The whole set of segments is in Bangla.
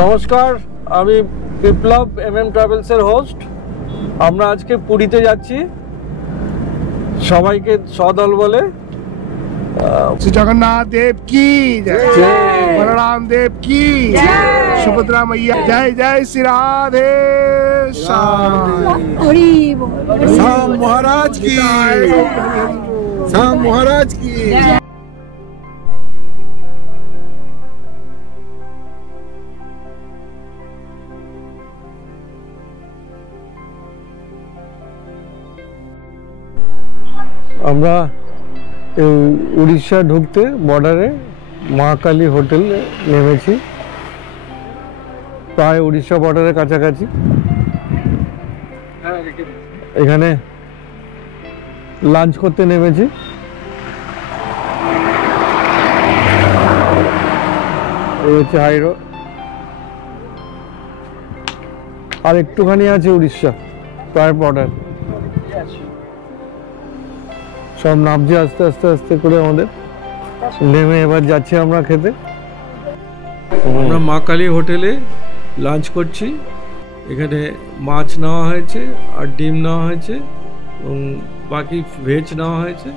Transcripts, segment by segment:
নমস্কার, আমি বিপ্লব ট্রাভেলসের হোস্ট। আমরা আজকে পুরীতে যাচ্ছি। সবাইকে সদল বলে শ্রী জগন্নাথ দেব কি জয়, বলরাম দেব কি জয়, সুভদ্রা मैया जय जय श्री राधे श्याम महाराज की, श्याम महाराज की। আমরা উড়িষ্যা ঢুকতে বর্ডারে মহাকালী হোটেলে নেমেছি, প্রায় উড়িষ্যা বর্ডারের কাছাকাছি। এখানে লাঞ্চ করতে নেমেছি। এই হচ্ছে হাই রোড, আর একটুখানি আছে উড়িষ্যা, প্রায় বর্ডার। সব নামছে আস্তে আস্তে আস্তে করে আমাদের। নেমে এবার যাচ্ছি আমরা খেতে। আমরা মা কালী হোটেলে লাঞ্চ করছি। এখানে মাছ নেওয়া হয়েছে আর ডিম নেওয়া হয়েছে এবং বাকি ভেজ নেওয়া হয়েছে।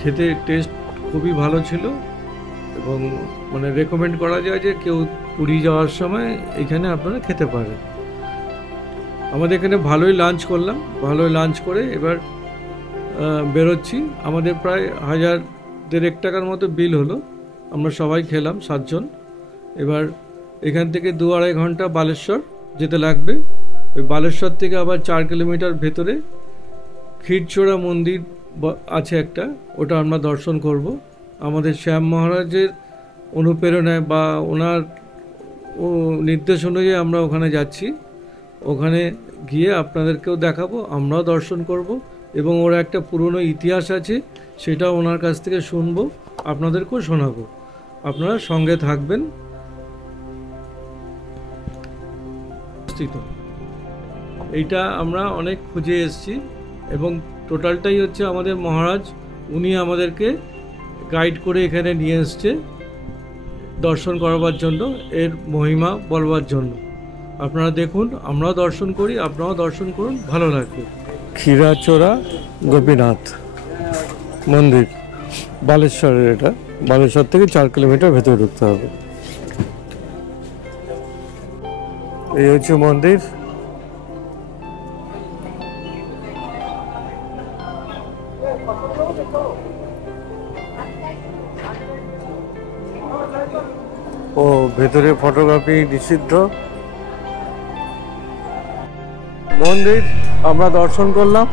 খেতে টেস্ট খুবই ভালো ছিল এবং মানে রেকমেন্ড করা যায় যে কেউ পুরী যাওয়ার সময় এখানে আপনারা খেতে পারেন। আমাদের এখানে ভালোই লাঞ্চ করলাম। ভালোই লাঞ্চ করে এবার বেরোচ্ছি। আমাদের প্রায় 1000-1500 টাকার মতো বিল হলো। আমরা সবাই খেলাম 7 জন। এবার এখান থেকে 2-2.5 ঘন্টা বালেশ্বর যেতে লাগবে। ওই বালেশ্বর থেকে আবার 4 কিলোমিটার ভেতরে ক্ষীরচোরা মন্দির আছে একটা, ওটা আমরা দর্শন করব। আমাদের শ্যাম মহারাজের অনুপ্রেরণায় বা ওনার নির্দেশ অনুযায়ী আমরা ওখানে যাচ্ছি। ওখানে গিয়ে আপনাদেরকেও দেখাবো, আমরাও দর্শন করব এবং ওর একটা পুরনো ইতিহাস আছে, সেটাও ওনার কাছ থেকে শুনবো, আপনাদেরকেও শোনাবো। আপনারা সঙ্গে থাকবেন। এইটা আমরা অনেক খুঁজে এসেছি এবং টোটালটাই হচ্ছে আমাদের মহারাজ, উনি আমাদেরকে গাইড করে এখানে নিয়ে এসছে দর্শন করবার জন্য, এর মহিমা বলবার জন্য। আপনারা দেখুন, আমরাও দর্শন করি, আপনারাও দর্শন করুন, ভালো লাগবে। ক্ষীরচোরা গোপীনাথ মন্দির বালেশ্বরের। এটা বালেশ্বর থেকে 4 কিলোমিটার ভেতরে ঢুকতে হবে। এই হচ্ছে মন্দির। ও ভেতরে ফটোগ্রাফি নিষিদ্ধ। মন্দির আমরা দর্শন করলাম।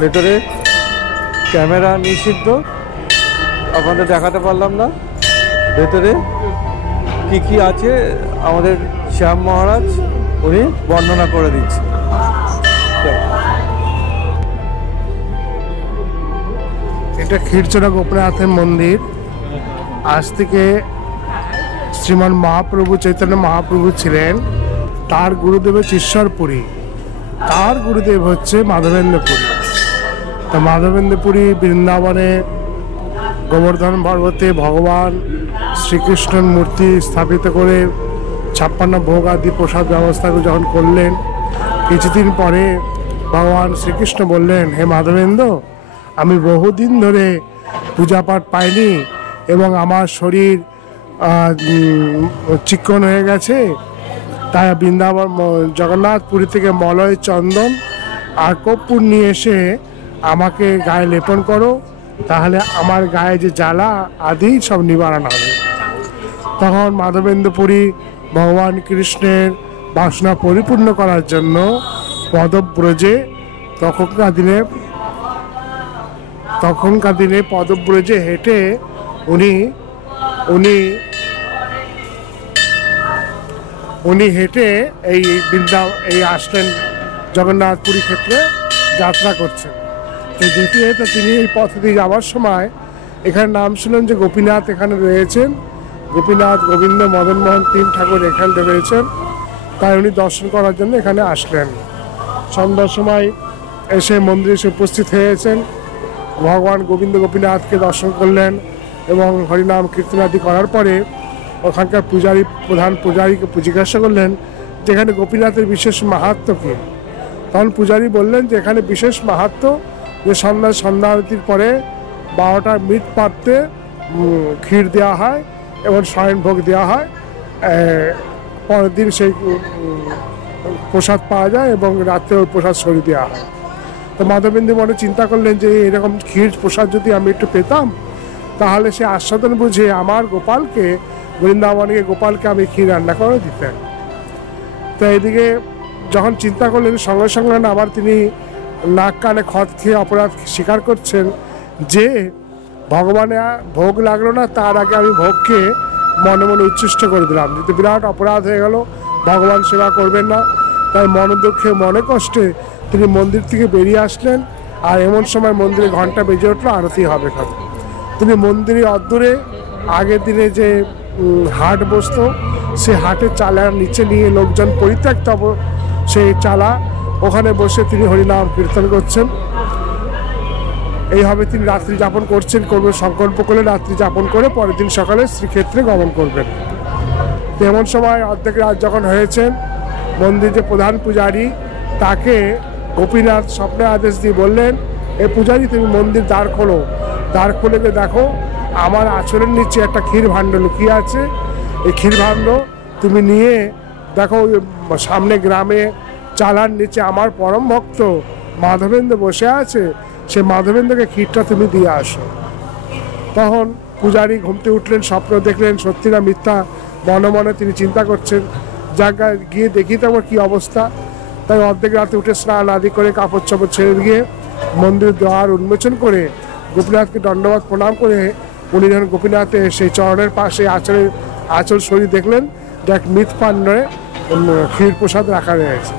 ভেতরে ক্যামেরা নিষিদ্ধ, আপনাদের দেখাতে পারলাম না। ভেতরে কি কি আছে আমাদের শ্যাম মহারাজ উনি বর্ণনা করে দিচ্ছে। এটা ক্ষীরচোরা গোপীনাথের মন্দির। আজ থেকে শ্রীমান মহাপ্রভু চৈতন্য মহাপ্রভু ছিলেন, তার গুরুদেব হচ্ছে ঈশ্বরপুরী, তার গুরুদেব হচ্ছে মাধবেন্দ্র পুরী। তো মাধবেন্দ্র পুরী বৃন্দাবনে গোবর্ধন পর্বতে ভগবান শ্রীকৃষ্ণের মূর্তি স্থাপিত করে 56 ভোগ আদি প্রসাদ ব্যবস্থা যখন করলেন, কিছুদিন পরে ভগবান শ্রীকৃষ্ণ বললেন, হে মাধবেন্দ্র, আমি বহুদিন ধরে পূজা পাঠ পাইনি এবং আমার শরীর চিকন হয়ে গেছে, তাই বৃন্দাবন জগন্নাথ পুরী থেকে মলয়, চন্দন আর কর্পূর নিয়ে এসে আমাকে গায়ে লেপন করো, তাহলে আমার গায়ে যে জ্বালা আদি সব নিবারণ হবে। তখন মাধবেন্দ্র পুরী ভগবান কৃষ্ণের বাসনা পরিপূর্ণ করার জন্য পদব্রজে, তখনকার দিনে পদব্রজে হেঁটে উনি হেঁটে এই আসলেন জগন্নাথ পুরী ক্ষেত্রে যাত্রা করছেন। তো যেতে যেতে তিনি এই পথ দিয়ে যাওয়ার সময় এখানে নাম শুনলেন যে গোপীনাথ এখানে রয়েছেন। গোপীনাথ, গোবিন্দ, মদন মোহন 3 ঠাকুর এখানে রয়েছেন, তাই উনি দর্শন করার জন্য এখানে আসলেন। সন্ধ্যার সময় এসে মন্দিরে এসে উপস্থিত হয়েছেন। ভগবান গোবিন্দ গোপীনাথকে দর্শন করলেন এবং হরিনাম কীর্তনাদি করার পরে ওখানকার প্রধান পূজারীকে জিজ্ঞাসা করলেন যে এখানে গোপীনাথের বিশেষ মাহাত্ম্য কি। তখন পূজারী বললেন যে এখানে বিশেষ মাহাত্ম্য যে সন্ধ্যা আরতির পরে 12টার মৃৎ পাত্রে ক্ষীর দেওয়া হয় এবং স্বয়ংভোগ দেওয়া হয়, পরের দিন সেই প্রসাদ পাওয়া যায় এবং রাত্রে ওই প্রসাদ সরিয়ে দেওয়া হয়। তো মাধবেন্দু মনে চিন্তা করলেন যে এরকম ক্ষীর প্রসাদ যদি আমি একটু পেতাম তাহলে সে আস্বাদন বুঝে আমার গোপালকে, বৃন্দাবনকে গোপালকে আমি ক্ষীর রান্না করে দিতেন। তো এইদিকে যখন চিন্তা করলেন সঙ্গে সঙ্গে আবার তিনি নাক কানে খত খেয়ে অপরাধ স্বীকার করছেন যে ভগবানের ভোগ লাগলো না তার আগে আমি ভোগকে মনে মনে উচ্ছিষ্ট করে দিলাম, যেহেতু বিরাট অপরাধ হয়ে গেল, ভগবান সেবা করবেন না। তাই মন দুঃখে মনে কষ্টে তিনি মন্দির থেকে বেরিয়ে আসলেন। আর এমন সময় মন্দিরে ঘন্টা বেজে উঠলো আরতি হবে কারণ। তিনি মন্দিরে অদূরে আগের দিনে যে হাট বসতো সে হাটের চালার নিচে নিয়ে লোকজন পরিত্যক্ত সেই চালা ওখানে বসে তিনি হরিনাম কীর্তন করছেন। এইভাবে তিনি রাত্রি যাপন করবেন সংকল্প করে রাত্রি যাপন করে পরের দিন সকালে শ্রীক্ষেত্রে গমন করবেন। তেমন সময় অর্ধেক রাত যখন হয়েছেন মন্দির যে প্রধান পূজারী তাকে গোপীনাথ স্বপ্নে আদেশ দিয়ে বললেন, এ পূজারী তুমি মন্দির দ্বার খোলো, দ্বার খুলে দেখো আমার আঁচলের নিচে একটা ক্ষীর ভাণ্ড লুকিয়ে আছে, এই ক্ষীর ভাণ্ড তুমি নিয়ে দেখো সামনে গ্রামে চালার নিচে আমার পরম ভক্ত মাধবেন্দ্র বসে আছে, সে মাধবেন্দ্রকে ক্ষীরটা তুমি দিয়ে আসো। তখন পূজারী ঘুমতে উঠলেন, স্বপ্ন দেখলেন সত্যি না মিথ্যা মনে মনে তিনি চিন্তা করছেন, জায়গা গিয়ে দেখি তো আমার কী অবস্থা। তাই অর্ধেক রাতে উঠে স্নান আদি করে কাপড় চাপড় ছেড়ে দিয়ে মন্দির দ্বার উন্মোচন করে গোপীনাথকে দণ্ডবাদ প্রণাম করে উনি যখন গোপীনাথে সেই চরণের পাশে আঁচল শরীর দেখলেন যে এক মৃৎ পাণ্ডে ক্ষীর প্রসাদ রাখা রয়েছে।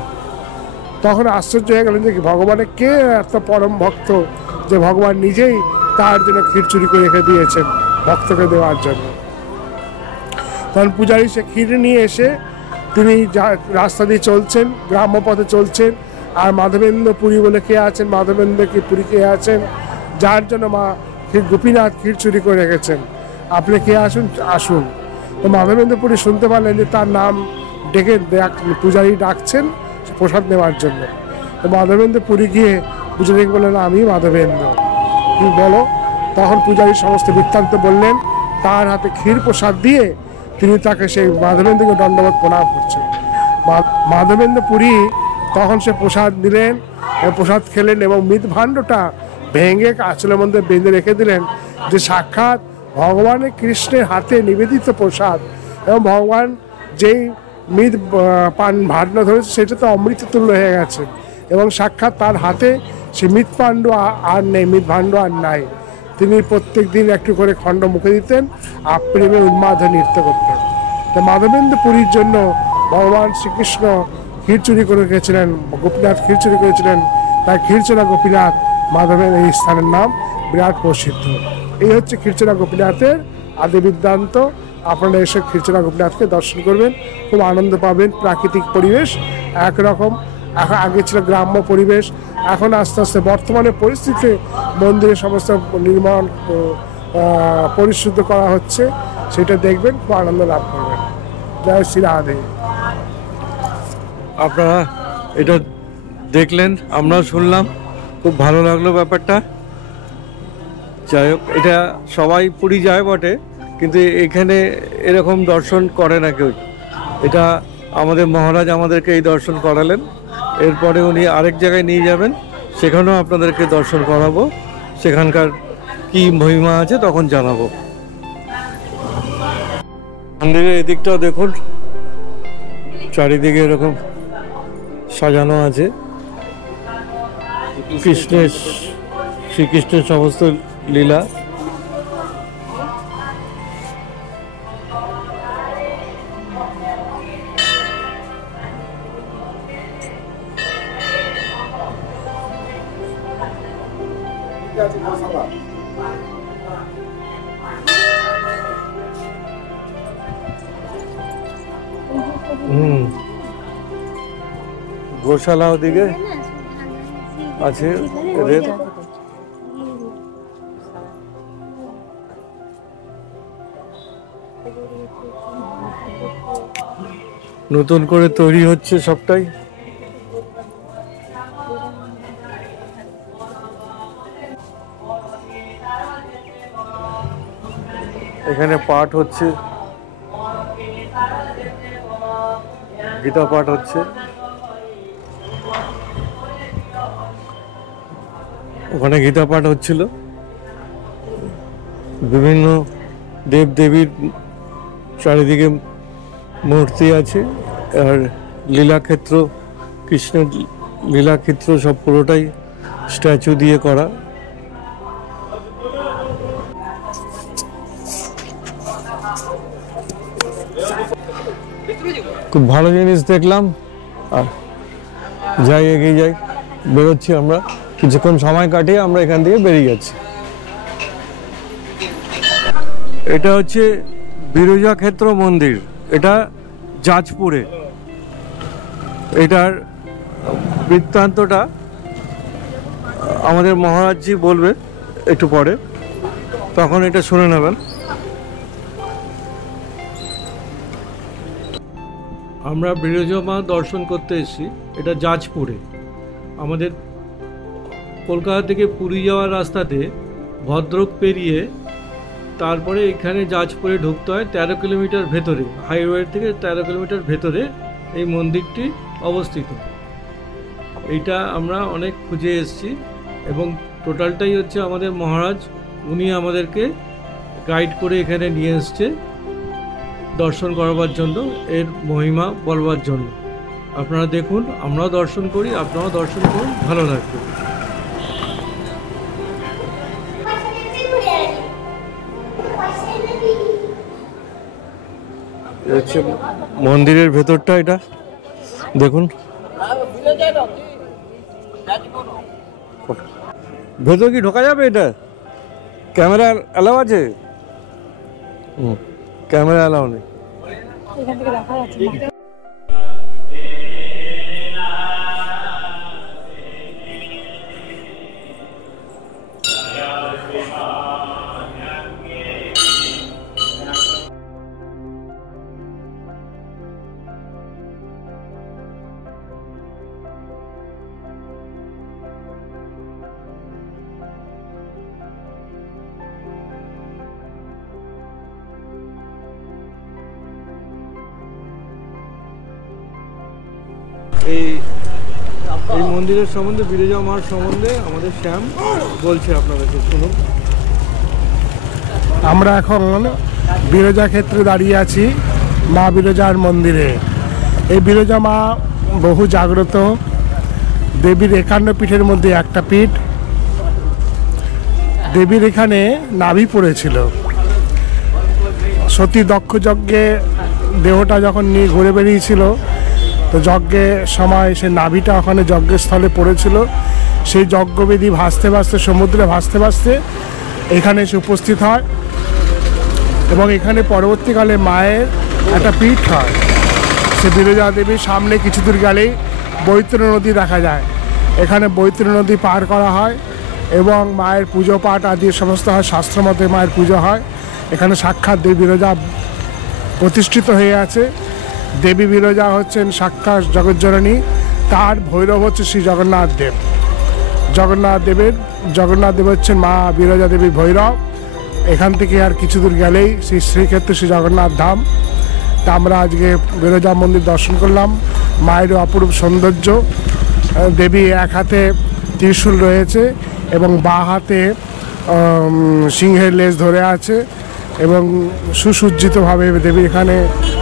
তখন আশ্চর্য হয়ে গেলেন যে ভগবানের কে এত পরম ভক্ত যে ভগবান নিজেই তার জন্য ক্ষীর চুরি করে রেখে দিয়েছেন ভক্তকে দেওয়ার জন্য। তখন পূজারী সে ক্ষীর নিয়ে এসে তিনি রাস্তা দিয়ে চলছেন, গ্রাম্য পথে চলছেন, আর মাধবেন্দ্র পুরী বলে কে আছেন, মাধবেন্দ্র কি পুরী কে আছেন যার জন্য গোপীনাথ ক্ষীর চুরি করে রেখেছেন, আপনি কে আসুন। তো মাধবেন্দ্র পুরী শুনতে পারলেন যে তার নাম ডেকে পূজারী ডাকছেন প্রসাদ নেওয়ার জন্য। তো মাধবেন্দ্র পুরী গিয়ে পূজারীকে বললেন, আমি মাধবেন্দ্র, তুমি বলো। তখন পূজারী সমস্ত বৃত্তান্ত বললেন, তার হাতে ক্ষীর প্রসাদ দিয়ে তিনি তাকে সেই মাধবেন্দ্রকে দণ্ডবোধ প্রণাম করছেন। মাধবেন্দ্র পুরী তখন সে প্রসাদ দিলেন, প্রসাদ খেলেন এবং মৃৎ ভাণ্ডটা ভেঙে আঁচলের মধ্যে বেঁধে রেখে দিলেন, যে সাক্ষাৎ ভগবানের কৃষ্ণের হাতে নিবেদিত প্রসাদ এবং ভগবান যেই মৃৎ ভাণ্ড ধরেছে সেটা তো অমৃত তুল্য হয়ে গেছে এবং সাক্ষাৎ তার হাতে সে মৃৎ ভাণ্ড আর নেই, মৃৎ ভাণ্ড আর নাই। তিনি প্রত্যেক দিন একটু করে খণ্ড মুখে দিতেন আর প্রেমে উন্মাদ নৃত্য করতেন। তো মাধবেন্দ্র পুরীর জন্য ভগবান শ্রীকৃষ্ণ ক্ষীর চুরি করে রেখেছিলেন, গোপীনাথ ক্ষীর চুরি করেছিলেন, তাই ক্ষীরচোরা গোপীনাথ মাধবের এই স্থানের নাম বিরাট প্রসিদ্ধ। এই হচ্ছে ক্ষীরচোরা গোপীনাথের আদি বৃত্তান্ত। আপনারা এসে ক্ষীরচোরা গোপীনাথকে দর্শন করবেন, খুব আনন্দ পাবেন। প্রাকৃতিক পরিবেশ একরকম, আগে ছিল গ্রাম্য পরিবেশ, এখন আস্তে আস্তে বর্তমানে পরিস্থিতিতে মন্দিরের সমস্ত নির্মাণ পরিশুদ্ধ করা হচ্ছে, সেটা দেখবেন, খুব আনন্দ লাভ করবেন। জয় শ্রী রাধে। আপনারা এটা দেখলেন, আমরাও শুনলাম, খুব ভালো লাগলো ব্যাপারটা। যাই হোক, এটা সবাই পুরী যায় বটে, কিন্তু এখানে এরকম দর্শন করে না কেউ। এটা আমাদের মহারাজ আমাদেরকে এই দর্শন করালেন, এরপরে উনি আরেক জায়গায় নিয়ে যাবেন, সেখানেও আপনাদেরকে দর্শন করাবো, সেখানকার কি মহিমা আছে তখন জানাবো। মন্দিরের এদিকটাও দেখুন, চারিদিকে এরকম সাজানো আছে শ্রীকৃষ্ণের সমস্ত লীলা। গোশালা ওদিকে আছে এদের। নতুন করে তৈরি হচ্ছে সবটাই। এখানে পাঠ হচ্ছে, গীতা পাঠ হচ্ছে। ওখানে গীতা পাঠ হচ্ছিল। বিভিন্ন দেব দেবীর চারিদিকে মূর্তি আছে, আর লীলাক্ষেত্র, কৃষ্ণের লীলাক্ষেত্র সব পুরোটাই স্ট্যাচু দিয়ে করা। খুব ভালো জিনিস দেখলাম, আর যাই এগিয়ে যাই, বেরোচ্ছি আমরা। কিছুক্ষণ সময় কাটিয়ে আমরা এখান থেকে বেরিয়ে যাচ্ছি। এটা হচ্ছে বিরজা ক্ষেত্র মন্দির, এটা যাজপুরে। এটার বৃত্তান্তটা আমাদের মহারাজজি বলবে একটু পরে, তখন এটা শুনে নেবেন। আমরা বিরজা মা দর্শন করতে এসেছি, এটা যাজপুরে। আমাদের কলকাতা থেকে পুরী যাওয়ার রাস্তাতে ভদ্রক পেরিয়ে তারপরে এখানে যাজপুরে ঢুকতে হয়। 13 কিলোমিটার ভেতরে, হাইওয়ে থেকে 13 কিলোমিটার ভেতরে এই মন্দিরটি অবস্থিত। এইটা আমরা অনেক খুঁজে এসেছি, এবং টোটালটাই হচ্ছে আমাদের মহারাজ, উনি আমাদেরকে গাইড করে এখানে নিয়ে এসছে দর্শন করবার জন্য, এর মহিমা বলবার জন্য। আপনারা দেখুন, আমরাও দর্শন করি, আপনারাও দর্শন করুন, ভালো লাগবে। হচ্ছে মন্দিরের ভেতরটা, এটা দেখুন। ভেতর কি ঢোকা যাবে? এটা ক্যামেরা অ্যালাউ আছে? ক্যামেরা অ্যালাউ নেই। এই মন্দিরের সম্বন্ধে, বিরজা মার সম্বন্ধে আমাদের শ্যাম বলছে, আপনাদেরকে শুনুন। আমরা এখন বিরজা ক্ষেত্রে দাঁড়িয়ে আছি, মা বিরজার মন্দিরে। এই বিরজা মা বহু জাগ্রত দেবীর 51 পীঠের মধ্যে একটা পীঠ। দেবীর এখানে নাভি পড়েছিল। সতী দক্ষ যজ্ঞে দেহটা যখন নিয়ে ঘুরে বেরিয়েছিল, তো যজ্ঞের সময় সে নাভিটা ওখানে যজ্ঞের স্থলে পড়েছিল। সেই যজ্ঞবেদী ভাসতে ভাসতে, সমুদ্রে ভাসতে ভাসতে এখানে এসে উপস্থিত হয়, এবং এখানে পরবর্তীকালে মায়ের একটা পীঠ হয়। সে বিরজা দেবীর সামনে কিছু দূর গেলেই বৈতরণী নদী দেখা যায়। এখানে বৈতরণী নদী পার করা হয়, এবং মায়ের পুজো পাঠ আদি সমস্ত হয়, শাস্ত্রমতে মায়ের পুজো হয়। এখানে সাক্ষাৎ দেবী বিরজা প্রতিষ্ঠিত হয়ে আছে। দেবী বিরজা হচ্ছেন সাক্ষাৎ জগজ্জননী, তার ভৈরব হচ্ছে শ্রী জগন্নাথ দেব। জগন্নাথ দেব হচ্ছেন মা বিরজা দেবীর ভৈরব। এখান থেকে আর কিছু দূর গেলেই শ্রীক্ষেত্র শ্রী জগন্নাথ ধাম। তা আমরা আজকে বিরজা মন্দির দর্শন করলাম। মায়ের অপরূপ সৌন্দর্য। দেবী এক হাতে ত্রিশূল রয়েছে, এবং বাঁ হাতে সিংহের লেজ ধরে আছে, এবং সুসজ্জিতভাবে দেবী এখানে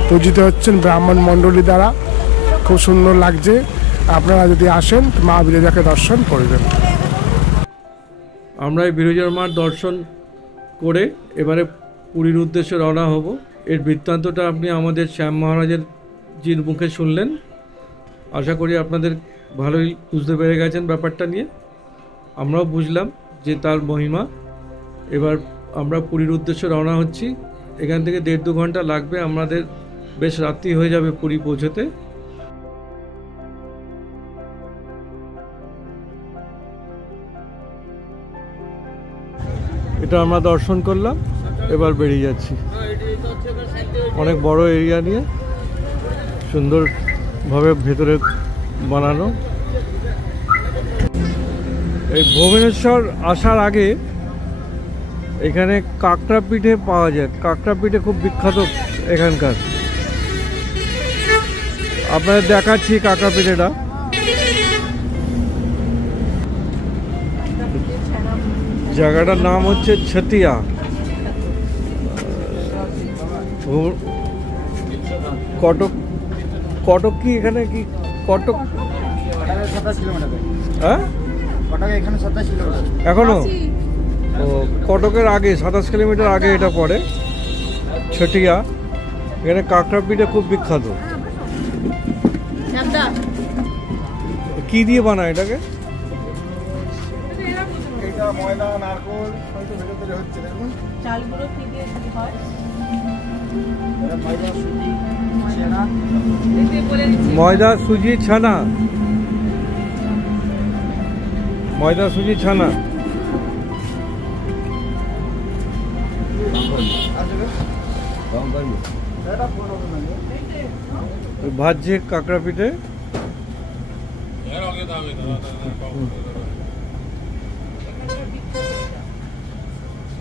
পূজিত হচ্ছেন ব্রাহ্মণ মণ্ডলী দ্বারা। খুব সুন্দর লাগছে। আপনারা যদি আসেন, মা বিরজাকে দর্শন করবেন। আমরা এই বিরজার মার দর্শন করে এবারে পুরীর উদ্দেশ্যে রওনা হব। এর বৃত্তান্তটা আপনি আমাদের শ্যাম মহারাজের জির মুখে শুনলেন। আশা করি আপনাদের ভালোই বুঝতে পেরে গেছেন ব্যাপারটা নিয়ে। আমরাও বুঝলাম যে তার মহিমা। এবার আমরা পুরীর উদ্দেশ্যে রওনা হচ্ছি। এখান থেকে 1.5-2 ঘন্টা লাগবে, আমাদের বেশ রাত্রি হয়ে যাবে পুরী পৌঁছতে। এটা আমরা দর্শন করলাম, এবার বেরিয়ে যাচ্ছি। অনেক বড় এরিয়া নিয়ে সুন্দরভাবে ভেতরে বানানো। এই ভুবনেশ্বর আসার আগে এখানে কাঁকড়া পিঠে পাওয়া যায়। কাঁকড়া পিঠে খুব বিখ্যাত এখানকার। আপনাদের দেখাচ্ছি কাঁকড়া পিঠেটা। জায়গাটার নাম হচ্ছে ছাতিয়া। কটক, কটক কি এখানে কি কটক? হ্যাঁ এখনো ও কটকের আগে 27 কিলোমিটার আগে এটা পড়ে ছাতিয়া। এখানে কাঁকড়া পিঠে খুব বিখ্যাত। কি দিয়ে বানায় এটাকে? ময়দা নারকোল হচ্ছে দেখুন, চালগুলো কি দিয়ে হয়? ময়দা সুজি ছানা। ময়দা সুজি ছানা ভাজছে কাঁকড়া পিঠে।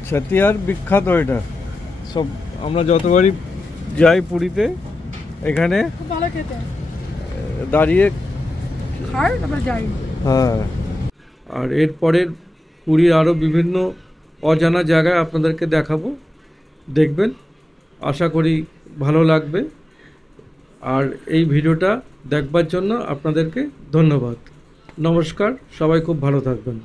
ছাতিয়ার বিখ্যাত এটা। সব আমরা যতবারই যাই পুরীতে এখানে দাঁড়িয়ে হ্যাঁ। আর এরপরের পুরীর আরও বিভিন্ন অজানা জায়গায় আপনাদেরকে দেখাবো, দেখবেন। আশা করি ভালো লাগবে। আর এই ভিডিওটা দেখবার জন্য আপনাদেরকে ধন্যবাদ। নমস্কার, সবাই খুব ভালো থাকবেন।